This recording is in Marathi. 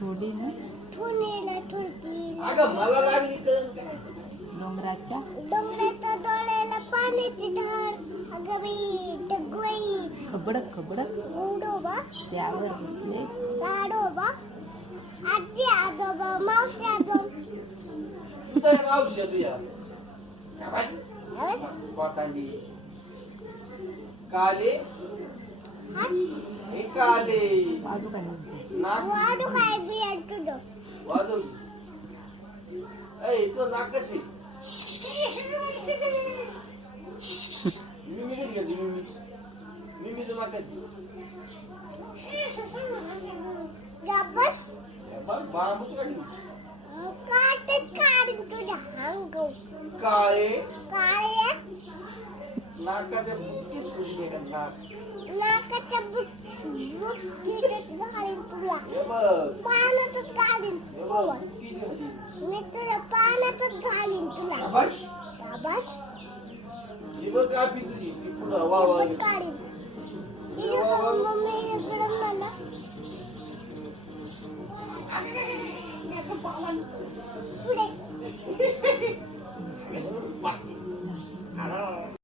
थोडी ना मला लागली डोंगराच्या डोळ्याला पाण्याची धार अगं बाई डगवाई खबडक खबडक उडोबा त्यावर बसले लाडोबा आजी आजोबा मावशी आजोबा काले काले बाजू काय वाडू काय बी तुझं वाजव तो नाक कशी मिमी कधी गेली मिमीचं नाक कशी गबस बाळापूच काढली काटत काढीन तुझ्या अंग काळे काळे नाकाच्या बुक्कीच कुठे का नाक नाकाच्या बुक्कीत घालीन तुला हे बघ पाण्यातच घालीन पोवर बुक्की झाली मी तुला पाण्यातच घालीन तुला आवाज गबस जीव कापी तुझी ती पुढं वा वा काढीन तिच्या मम्मी इकडं मला पुढे